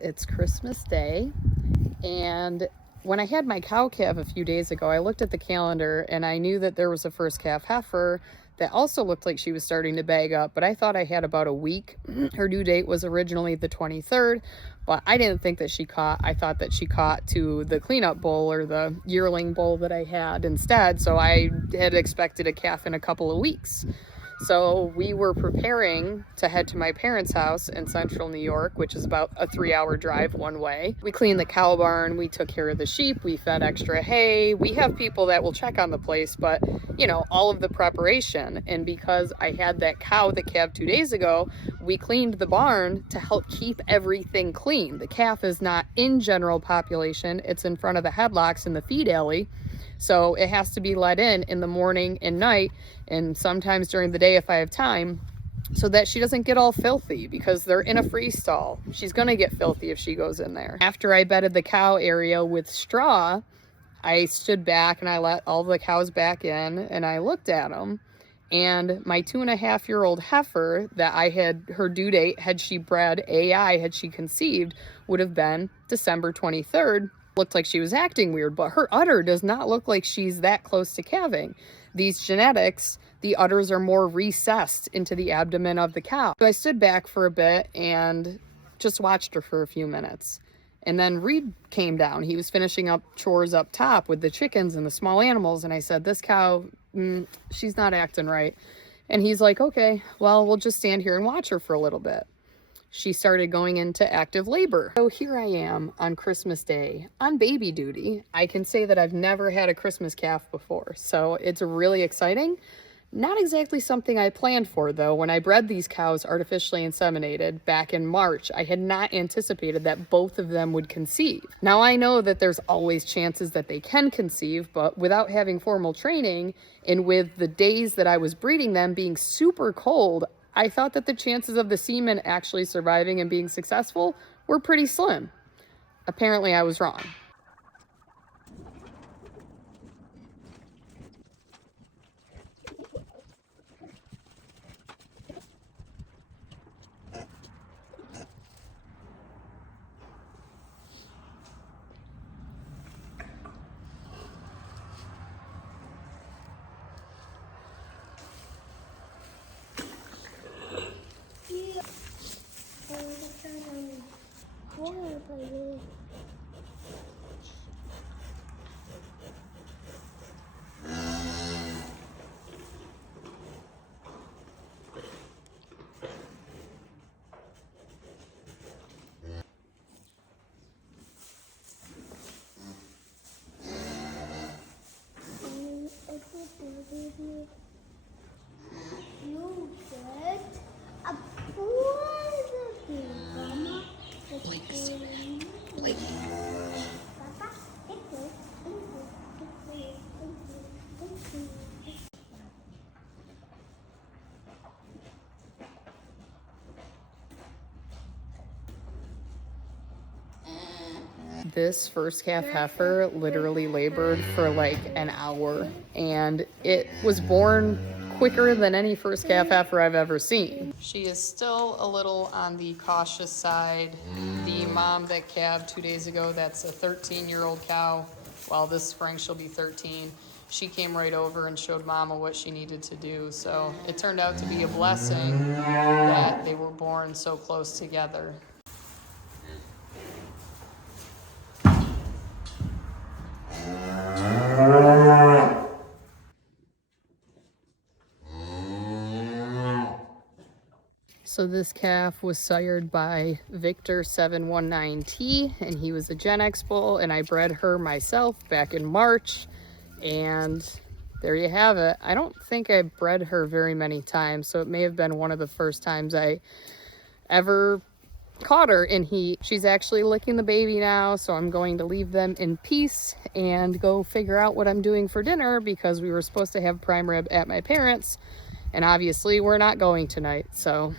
It's Christmas Day, and when I had my cow calf a few days ago, I looked at the calendar and I knew that there was a first calf heifer that also looked like she was starting to bag up, but I thought I had about a week. Her due date was originally the 23rd, but I didn't think that she caught. I thought that she caught to the cleanup bull or the yearling bull that I had instead, so I had expected a calf in a couple of weeks. So we were preparing to head to my parents' house in central New York, which is about a 3-hour drive one way. We cleaned the cow barn, we took care of the sheep, we fed extra hay. We have people that will check on the place, but you know, all of the preparation. And because I had that cow that calved 2 days ago, we cleaned the barn to help keep everything clean. The calf is not in general population, it's in front of the headlocks in the feed alley. So it has to be let in the morning and night, and sometimes during the day if I have time, so that she doesn't get all filthy, because they're in a free stall. She's gonna get filthy if she goes in there. After I bedded the cow area with straw, I stood back and I let all the cows back in and I looked at them, and my 2.5-year-old heifer that I had, her due date had she bred AI, had she conceived, would have been December 23rd. Looked like she was acting weird, but her udder does not look like she's that close to calving. These genetics, the udders are more recessed into the abdomen of the cow. So I stood back for a bit and just watched her for a few minutes. And then Reed came down. He was finishing up chores up top with the chickens and the small animals. And I said, this cow, she's not acting right. And he's like, okay, well, we'll just stand here and watch her for a little bit. She started going into active labor. So here I am on Christmas Day on baby duty. I can say that I've never had a Christmas calf before, so it's really exciting. Not exactly something I planned for though. When I bred these cows artificially inseminated back in March, I had not anticipated that both of them would conceive. Now I know that there's always chances that they can conceive, but without having formal training and with the days that I was breeding them being super cold, I thought that the chances of the semen actually surviving and being successful were pretty slim. Apparently I was wrong. You get a positive, Mama. Please. Please. Papa, This first calf heifer literally labored for like an hour, and it was born quicker than any first calf heifer I've ever seen. She is still a little on the cautious side. The mom that calved 2 days ago, that's a 13-year-old cow. Well, this spring she'll be 13. She came right over and showed Mama what she needed to do. So it turned out to be a blessing that they were born so close together. So this calf was sired by Victor 719T, and he was a Gen X bull, and I bred her myself back in March, and there you have it. I don't think I bred her very many times, so it may have been one of the first times I ever caught her in heat. She's actually licking the baby now, so I'm going to leave them in peace and go figure out what I'm doing for dinner, because we were supposed to have prime rib at my parents', and obviously we're not going tonight, so